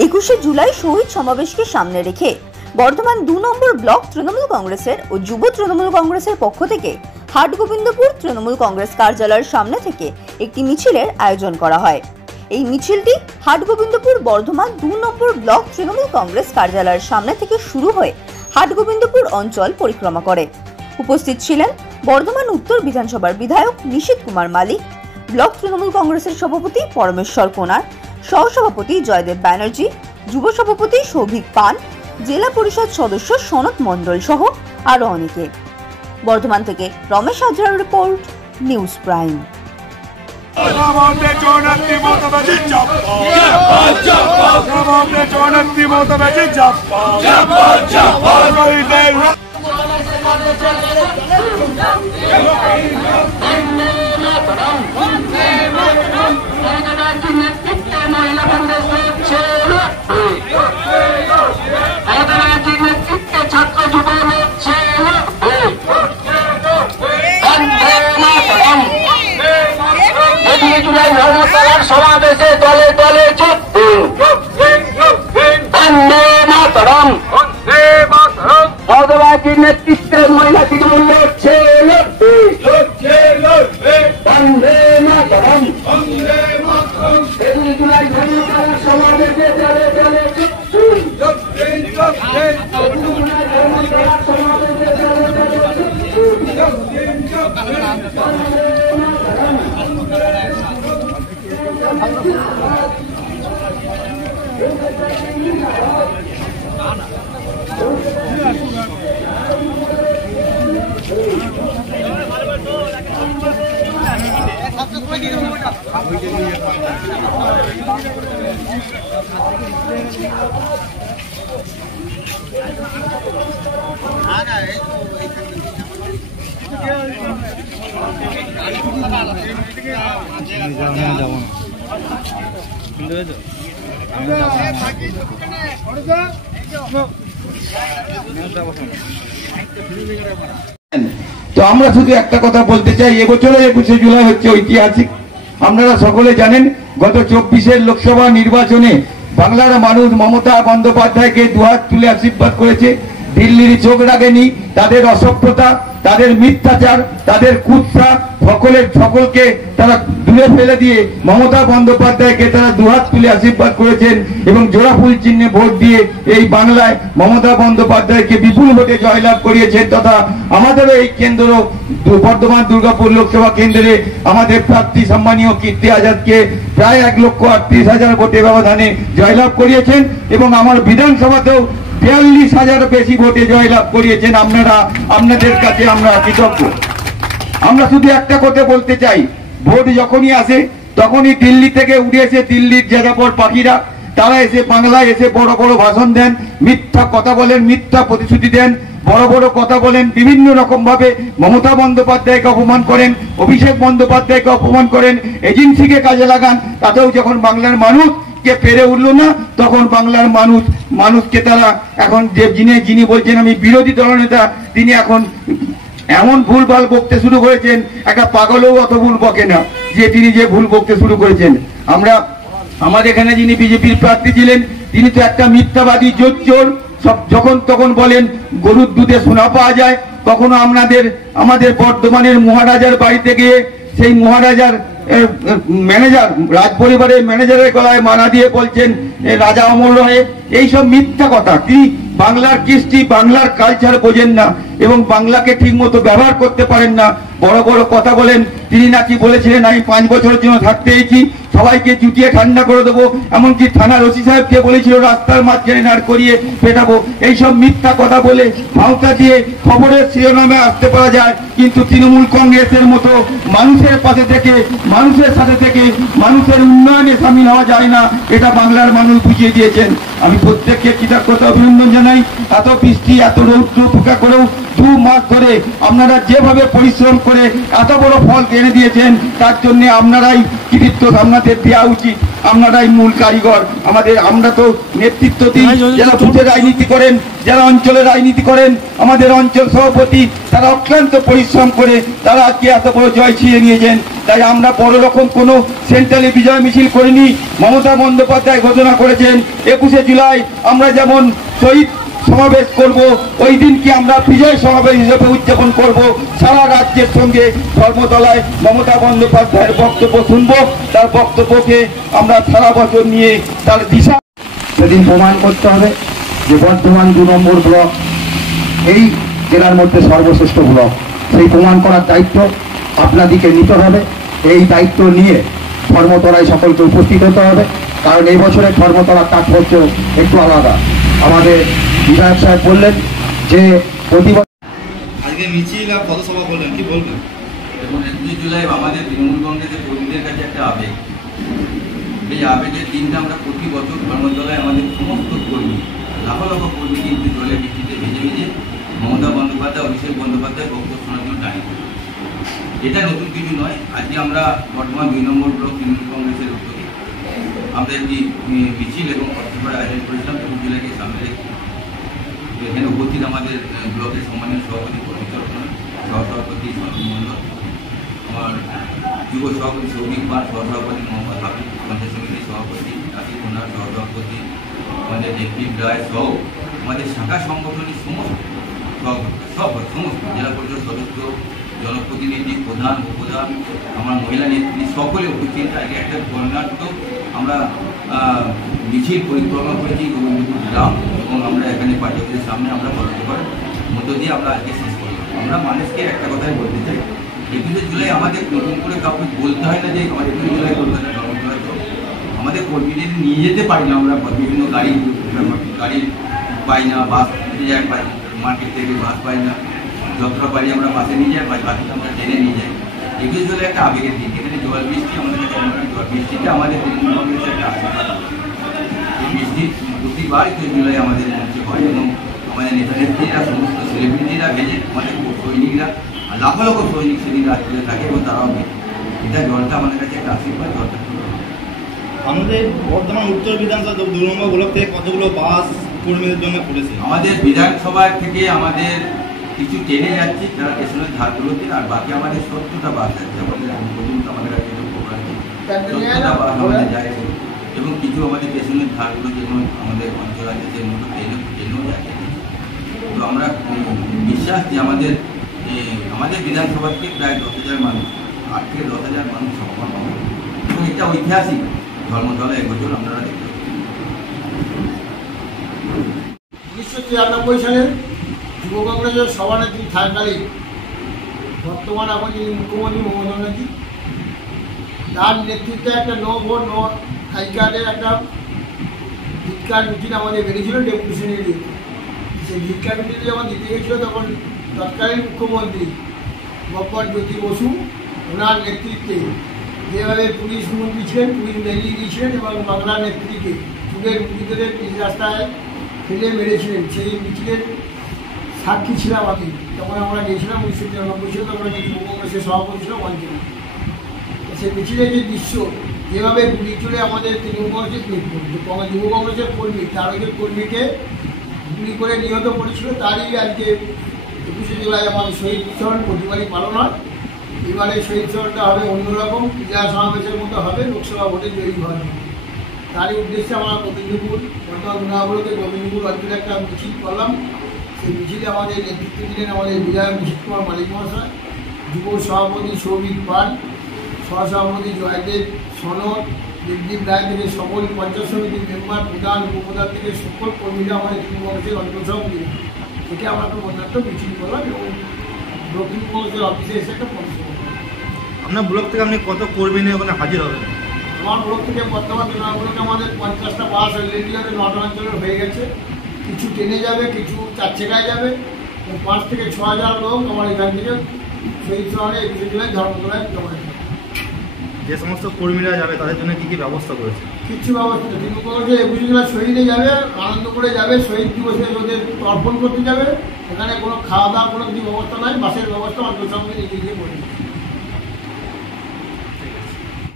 21শে জুলাই শহীদ সমাবেশকে সামনে রেখে বর্ধমান 2 নম্বর ব্লক তৃণমূল কংগ্রেসের ও যুব তৃণমূল কংগ্রেসের পক্ষ থেকে হাটগোবিন্দপুর তৃণমূল কংগ্রেস কার্যালয়ের সামনে থেকে একটি মিছিলের আয়োজন করা হয়। এই মিছিলটি হাটগোবিন্দপুর বর্ধমান 2 নম্বর ব্লক তৃণমূল কংগ্রেস কার্যালয়ের সামনে থেকে শুরু হয়ে হাটগোবিন্দপুর অঞ্চল পরিক্রমা করে। উপস্থিত ছিলেন বর্ধমান উত্তর বিধানসভার বিধায়ক নিশীথ কুমার মালিক, ব্লক তৃণমূল কংগ্রেসের সভাপতি পরমেশ্বর কোনার, সহসভাপতি জয়দেব ব্যানার্জি, যুব সভাপতি সৌভিক পান, জেলা পরিষদ সদস্য সনত মণ্ডল সহ আরো অনেকে। বর্ধমান থেকে রমেশ হাজরার রিপোর্ট, নিউজ প্রাইম। সমাবেশে দলে দলে মমতাবাজির নেতৃত্বে মহিলা তৃণমূল লড়ছে সমাবেশে দলে দলে তো আমরা শুধু একটা কথা বলতে চাই, এবছরে 21শে জুলাই হচ্ছে ঐতিহাসিক। আপনারা সকলে জানেন গত 24-এর লোকসভা নির্বাচনে বাংলার মানুষ মমতা বন্দ্যোপাধ্যায়কে দুহাত তুলে আশীর্বাদ করেছে। দিল্লির চোখ রাখেনি, তাদের অসভ্যতা, তাদের মিথ্যাচার, তাদের কুৎসা সকলকে তারা দূরে ফেলে দিয়ে মমতা বন্দ্যোপাধ্যায়কে তারা দুহাত তুলে আশীর্বাদ করেছেন এবং জোড়া ফুল চিহ্নে ভোট দিয়ে এই বাংলায় মমতা বন্দ্যোপাধ্যায়কে বিপুল ভোটে জয়লাভ করিয়েছেন। তথা আমাদেরও এই কেন্দ্র বর্ধমান দুর্গাপুর লোকসভা কেন্দ্রে আমাদের প্রার্থী সম্মানীয় কীর্তি আজাদকে প্রায় 1,38,000 ভোটে ব্যবধানে জয়লাভ করিয়েছেন এবং আমার বিধানসভাতেও 42,000 বেশি ভোটে জয়লাভ করিয়েছেন। আপনাদের কাছে আমরা কৃতজ্ঞ। আমরা শুধু একটা কথা বলতে চাই, ভোট যখনই আসে তখনই দিল্লি থেকে উড়ে এসে দিল্লির যাযাবর পাখিরা তারা এসে বাংলায় এসে বড় বড় ভাষণ দেন, মিথ্যা কথা বলেন, মিথ্যা প্রতিশ্রুতি দেন, বড় বড় কথা বলেন, বিভিন্ন রকম ভাবে মমতা বন্দ্যোপাধ্যায়কে অপমান করেন, অভিষেক বন্দ্যোপাধ্যায়কে অপমান করেন, এজেন্সিকে কাজে লাগান। তাতেও যখন বাংলার মানুষ কে পেরে উঠল না তখন বাংলার মানুষকে তারা এখন যিনি বলছেন আমি বিরোধী দলনেতা, তিনি এখন এমন ভুলভাল বকতে শুরু করেছেন, একটা পাগলও অত ভুল বকে না যে তিনি যে ভুল বকতে শুরু করেছেন। আমাদের এখানে যিনি বিজেপির প্রার্থী ছিলেন তিনি তো একটা মিথ্যাবাদী জোচ্চোর, সব যখন তখন বলেন গরুর দুধে সোনা পাওয়া যায়। কখনো আমাদের বর্ধমানের মহারাজার বাড়িতে গিয়ে সেই মহারাজার ম্যানেজার, রাজ পরিবারের ম্যানেজারের গলায় মালা দিয়ে বলছেন রাজা অমর রহে। এইসব মিথ্যা কথা। তিনি বাংলার কৃষ্টি, বাংলার কালচার বোঝেন না এবং বাংলাকে ঠিক মতো ব্যবহার করতে পারেন না। বড় বড় কথা বলেন। তিনি নাকি বলেছিলেন আমি 5 বছরের জন্য থাকতে এসেছি, সবাইকে জুটিয়ে ঠান্ডা করে দেবো, এমনকি থানার ওসি সাহেবকে বলেছিল রাস্তার মাঝখানে দাঁড় করিয়ে পেটাবো। এইসব মিথ্যা কথা বলে ভাওতা দিয়ে খবরের শিরোনামে আসতে পারা যায়, কিন্তু তৃণমূল কংগ্রেসের মতো মানুষের পাশে থেকে, মানুষের সাথে থেকে মানুষের উন্নয়নে সামিল হওয়া যায় না, এটা বাংলার মানুষ বুঝিয়ে দিয়েছেন। আমি প্রত্যেককে কৃতজ্ঞতা অভিনন্দন জানাই। এত বৃষ্টি, এত রৌদ্র পোকা করেও 2 মাস ধরে আপনারা যেভাবে পরিশ্রম করে এত বড় ফল এনে দিয়েছেন, তার জন্য আপনারাই কৃতিত্ব আপনাদের দেওয়া উচিত। আপনারাই মূল কারিগর। আমরা তো নেতৃত্ব দিই, যারা বুথে রাজনীতি করেন, যারা অঞ্চলে রাজনীতি করেন, আমাদের অঞ্চল সভাপতি, তারা অক্লান্ত পরিশ্রম করে তারা আজকে এত বড় জয় ছিঁড়ে নিয়েছেন। তাই আমরা বড় রকম কোনো সেন্ট্রালে বিজয় মিছিল করিনি। মমতা বন্দ্যোপাধ্যায় ঘোষণা করেছেন 21শে জুলাই আমরা যেমন শহীদ সমাবেশ করব, ওই দিনকে আমরা বিজয় সমাবেশ হিসেবে উদযাপন করব। সারা রাজ্যের সঙ্গে ধর্মতলায় মমতা বন্দ্যোপাধ্যায়ের বক্তব্য শুনবো। তার বক্তব্যকে আমরা সারা বছর নিয়ে তার দিশা সেদিন প্রমাণ করতে হবে যে বর্ধমান 2 নম্বর ব্লক এই জেলার মধ্যে সর্বশ্রেষ্ঠ ব্লক। সেই প্রমাণ করার দায়িত্ব আপনাদেরকে নিতে হবে। এই দায়িত্ব নিয়ে ধর্মতলায় সকলকে উপস্থিত হতে হবে, কারণ এই বছরের ধর্মতলার তাৎপর্য একটু আলাদা। আমাদের বিধায়ক সাহেব বললেন যে প্রতি আজকে মিছিল আর পথসভা করলেন, কি বলবেন? এবং 21 জুলাই আমাদের তৃণমূল কংগ্রেসের কর্মীদের কাছে একটা আবেগ। এই আবেগের দিনটা আমরা প্রতি বছর ধর্মতলায় আমাদের সমস্ত কর্মী, লাখ লাখ কর্মী কিন্তু জলে বৃষ্টিতে ভেজে ভেজে মমতা বন্দ্যোপাধ্যায়, অভিষেক বন্দ্যোপাধ্যায় বক্তব্য শোনার জন্য দাঁড়িয়ে। এটা নতুন কিছু নয়। আজকে আমরা বর্তমান 2 নম্বর ব্লক তৃণমূল কংগ্রেসের উদ্যোগে আমরা একটি মিছিল এবং পথসভার আয়োজন করেছিলাম 21 জুলাইকে সামনে রেখে। এখানে উপস্থিত আমাদের ব্লকের সম্মানীয় সভাপতি পরমেশ্বর সহসভাপতি সঞ্জয় মণ্ডল, আমার যুব সভাপতি সৌভিক পাল, সহসভাপতি মোহাম্মদ হাফিজ, পঞ্চায়েত সমিতির সভাপতি কাশী কুন্ডার, সহসভাপতি আমাদের দেবদীপ রায় সহ আমাদের শাখা সংগঠনের সমস্ত সমস্ত জেলা পরিষদ সদস্য, জনপ্রতিনিধি, প্রধান, উপপ্রধান, আমার মহিলা নেত্রী সকলে উপস্থিত। আগে একটা বর্ণাঢ্য আমরা মিছিল পরিক্রমা করেছি গোবিন্দপুর গ্রাম, এবং আমরা এখানে পাঠকের সামনে আমরা পথসভার মধ্য দিয়ে আমরা আজকে শেষ করি। আমরা মানুষকে একটা কথাই বলতে চাই, 21শে জুলাই আমাদের নতুন করে কাউকে বলতে হয় না যে আমাদের 21 জুলাই করবে না। আমাদের কর্মীদের নিয়ে যেতে পারি না, আমরা বিভিন্ন গাড়ি পাই না, বাস যাই পাই, মার্কেট থেকে বাস পাই না, যতটা পারি আমরা বাসে নিয়ে যাই, বাকিটা আমরা ট্রেনে নিয়ে যাই। 21 জুলাই একটা আবেগের দিন, এখানে জল বৃষ্টি আমাদের কাছে জল বৃষ্টিটা আমাদের তৃণমূল কংগ্রেসের একটা আশীর্বাদ। এই বৃষ্টি প্রতিবার 21 জুলাই আমাদের মঞ্চে হয়, এবং আমাদের নেতা নেত্রীরা, সমস্ত সেলিব্রিটিরা ভেজে, আমাদের সৈনিকরা, লাখ লাখ সৈনিক সেদিন রাত্রিতে থাকে এবং তারাও ভেজে। এটা জলটা আমাদের কাছে একটা আশীর্বাদ। জলটা আমাদের বর্ধমান উত্তর বিধানসভা 2 নম্বর ব্লক থেকে কতগুলো বাস কর্মীদের জন্য করেছে? আমাদের বিধানসভা থেকে আমাদের কিছু ট্রেনে যাচ্ছে যারা স্টেশনের ধারগুলোতে, আর বাকি আমাদের 70টা বাস যাচ্ছে। আমাদের এখন পর্যন্ত আমাদের কাছে 70টা বাস আমাদের যাচ্ছে, এবং কিছু আমাদের স্টেশনের ধারগুলো যেমন আমাদের অঞ্চল আছে সেই মতো ট্রেনেও যাচ্ছে। তো আমরা বিশ্বাস যে আমাদের বিধানসভা থেকে প্রায় 10,000 মানুষ, 8 থেকে 10,000 মানুষ সমাগম হবে, এবং এটা ঐতিহাসিক ধর্মতলা এবছর আপনারা দেখতে পাবেন। 1993 সালে যুব কংগ্রেসের সভানেত্রী থাকাকালীন বর্তমান এখন যিনি মুখ্যমন্ত্রী মমতা ব্যানার্জি, তার নেতৃত্বে একটা নো ভোট নো আই কার্ডের একটা ভিক্ষার মিটিং আমাদের বেরিয়েছিল ডেপুটেশন এরিয়া। সেই ভিক্ষার মিটিংয়ে যখন দিতে গেছিলো তখন তৎকালীন মুখ্যমন্ত্রী গব্বর জ্যোতি বসু ওনার নেতৃত্বে যেভাবে পুলিশ মন্ত্রী ছিলেন, পুলিশ বেরিয়ে গিয়েছিলেন এবং বাংলার নেত্রীকে চুলের মুড়িদের পিচ রাস্তায় ফেলে মেরেছিলেন, সেই মিছিলের সাক্ষী ছিলাম আমি। তখন আমরা গিয়েছিলাম 1993 সালে, তখন যুব কংগ্রেসের সভাপতি ছিল মঞ্চে। সেই মিছিলের যে দৃশ্য, যেভাবে গুলি চলে আমাদের তৃণমূল কংগ্রেসের যুব কংগ্রেসের কর্মী, 13 জন কর্মীকে গুলি করে নিহত করেছিল, তারই আজকে 21শে জুলাই আমাদের শহীদ স্মরণ প্রতিবারই পালন হয়। এবারে শহীদ স্মরণটা হবে অন্যরকম, ক্রীড়া সমাবেশের মতো হবে, লোকসভা ভোটে জয়ী হয়। তারই উদ্দেশ্যে আমরা গোবিন্দপুর অঞ্চলে একটা মিছিল করলাম। সেই মিছিলে আমাদের নেতৃত্ব দিলেন আমাদের বিধায়ক নিশীথ কুমার মালিক মহাশয়, যুব সভাপতি সৌভিক পাল, সহসভাপতি জয়দেব সনদ, দেবদীপ রায় থেকে সকল পঞ্চায়েত সমিতির মেম্বার, প্রধান, উপপ্রধান থেকে সকল কর্মীরা আমাদের তৃণমূল কংগ্রেসের অঞ্চল সভাপতি থেকে আমরা একটা বন্যাত্ম মিছিল করলাম, এবং তৃণমূল কংগ্রেসের অফিসে এসে একটা পরিষেবা। আপনার ব্লক থেকে আপনি কত কর্মী নিয়ে ওখানে হাজির হবেন? আমার ব্লক থেকে বর্তমান দিনাগুলোকে আমাদের 50টা বাস অলরেডি 9টা অঞ্চলের হয়ে গেছে। কিছু ট্রেনে যাবে, কিছু 4 চাকায় যাবে। 5 থেকে 6,000 লোক আমার এখান থেকে শহীদ শহরে 21শে জুলাই ধর্মতলায় জমা দেবে। যে সমস্ত কর্মীরা যাবে তাদের জন্য কি কি ব্যবস্থা করেছে? কিচ্ছু ব্যবস্থা নেই। তৃণমূল কংগ্রেসের 21 জেলা শহীদে যাবে, আনন্দ করে যাবে, শহীদ দিবসে ওদের অর্পণ করতে যাবে। এখানে কোনো খাওয়া দাওয়া কোনো কিছু ব্যবস্থা নাই, বাসের ব্যবস্থা অল্প সঙ্গে এগিয়ে গিয়ে করে দিচ্ছে।